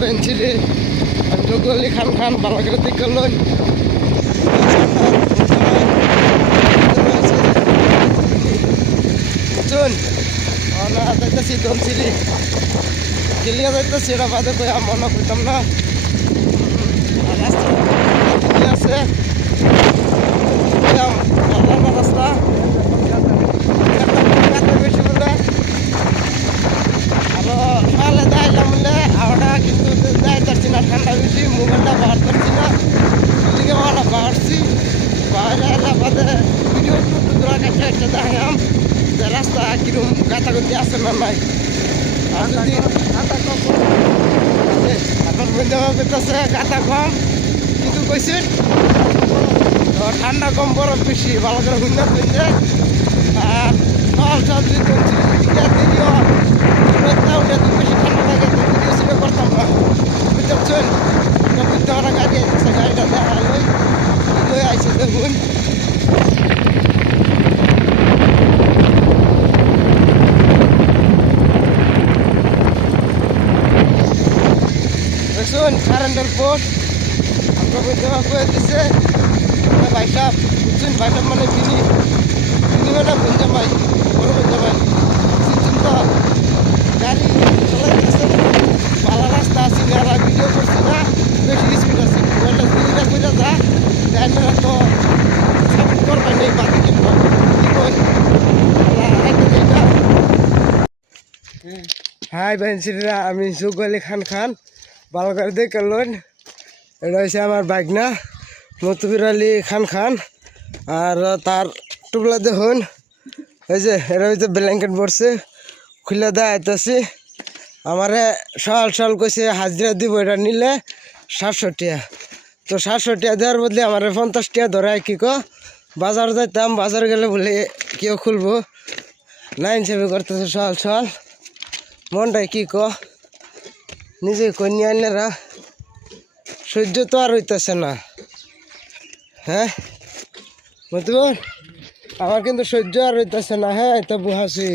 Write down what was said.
বেঞ্চি রে জগলি খান খান ভালো করে দেখে লই বুঝুন না যাইতেছি দমছিলি গেলিয়া যাইতেছি এটা বাদে কই মনে করতাম না রাস্তা আছে রাস্তা বেশি বলে আরো সকালে যাইলাম বলে আমরা কিন্তু যাইতেছি না ঠান্ডা বেশি মোবাইলটা বার করছি না দিকে আমরা বাড়ছি বাইরে এলা বাদে ভিডিও টুকরা কাছে একটা দেখাম যে রাস্তা কিরম গাতাগতি আছে না নাই আর যদি এখন বুঝতে পেতেছে গাতা কম কিন্তু কইছে ঠান্ডা কম বরফ বেশি ভালো করে হুন্ডা পেয়েছে আর সব সব যদি দিদিও উঠে বেশি ঠান্ডা লাগে ভিডিও সিডিও করতাম না বুঝতে পারছেন বুঝতে পারা গাড়ি আইতেছে গাড়িটা দেখা লই লই আইছে দেখুন দেখুন কারেন্টের পোস্ট আমরা বুঝতে করে দিচ্ছে ভাই সাহেব বুঝছেন ভাই সাহেব মানে বিনি মানে বুঝতে ভাই বড় বুঝতে ভাই চিন্তা গাড়ি চলাইতেছে ভালো রাস্তা আছে মেলা ভিডিও করছি না বেশি স্পিড আছে মোবাইলটা দুইটা করে যা ক্যামেরা তো সাপোর্ট করবে নেই বাকি কিনবো কি কই হাই বেঞ্চিরা আমি জগলি খান খান ভালো করে দেখে লোন এটা হচ্ছে আমার বাইক না মতুবির আলী খান খান আর তার টুকলা দেখুন এই যে এটা হচ্ছে ব্ল্যাঙ্কেট পড়ছে খুলে দেয় আইতেছি আমারে সকাল সকাল কইছে হাজিরা দিব এটা নিলে 700 টাকা তো 700 টাকা দেওয়ার বদলে আমার 50 টাকা ধরায় কি বাজার যাইতাম বাজার গেলে বলে কেউ খুলবো লাইন হিসেবে করতেছে সকাল সকাল মনটাই কি নিজে কন্যা আনলেরা সহ্য তো আর হইতেছে না হ্যাঁ মতুবর আমার কিন্তু সহ্য আর হইতেছে না হ্যাঁ তো বুহাসি